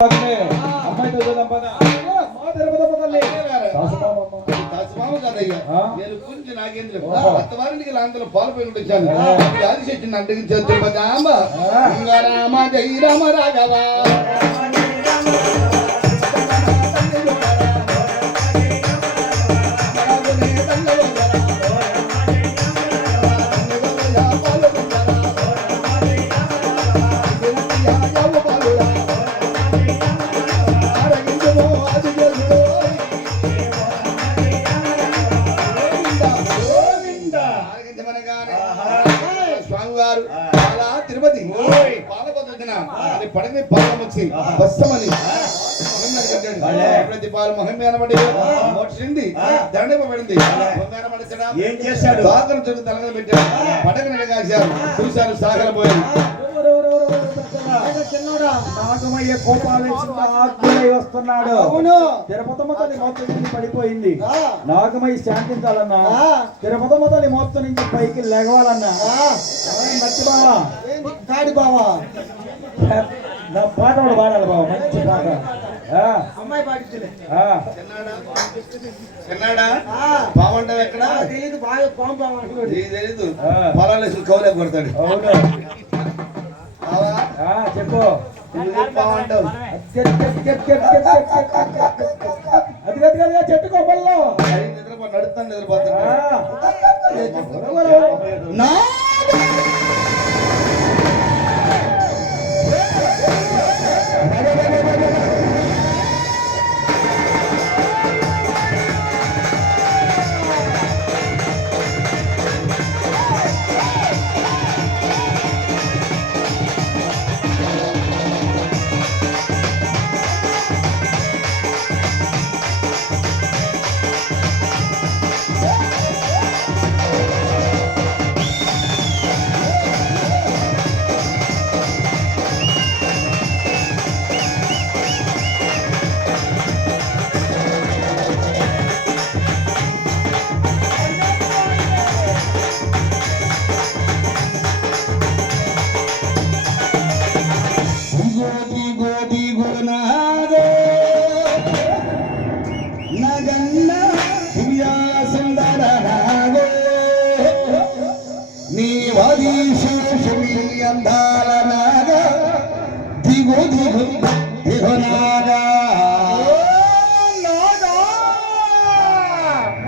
అమ్మాయితో చూద్దాం పద. మా తిరుపతి తల్లి నాకేంద్ర లాంతలో పాల్పోయి వచ్చాను ఆదిశక్తిని అడ్డగించాను తిరుపతి రామ జై రామ రాఘవ తిరుపతి పాలపొద్దున పడమే పాలం వచ్చి బస్తమని ప్రతి పాలు మహిమ అనబడి మోక్షింది దండపడింది ఏం చేశాడు దాకను చుట్టూ తలగలు పెట్టాడు పడకన కాశారు చూశారు సాగర పోయారు నాగమయ్య కోపాలై వస్తున్నాడు. తిరుపతమ్మ తల్లి మోత్త నుంచి పడిపోయింది. నాగమయ్య శాంతించాలన్నా తిరుపతమ్మ తల్లి మోత్త నుంచి పైకి లెగవాలన్నా మట్టి బావా కాడి బావా నా పాట కూడా పాడాలి బావ మంచి పాట అమ్మాయి పాటించలే పామంటావు ఎక్కడ తెలియదు బాగా పాము పాము తెలీదు పొలాలు కౌలే కొడతాడు చెప్పు అది చెట్టు కొమ్మల్లో నడుస్తాను నిద్రపోతాను అందాల నాగా దిగు దిగు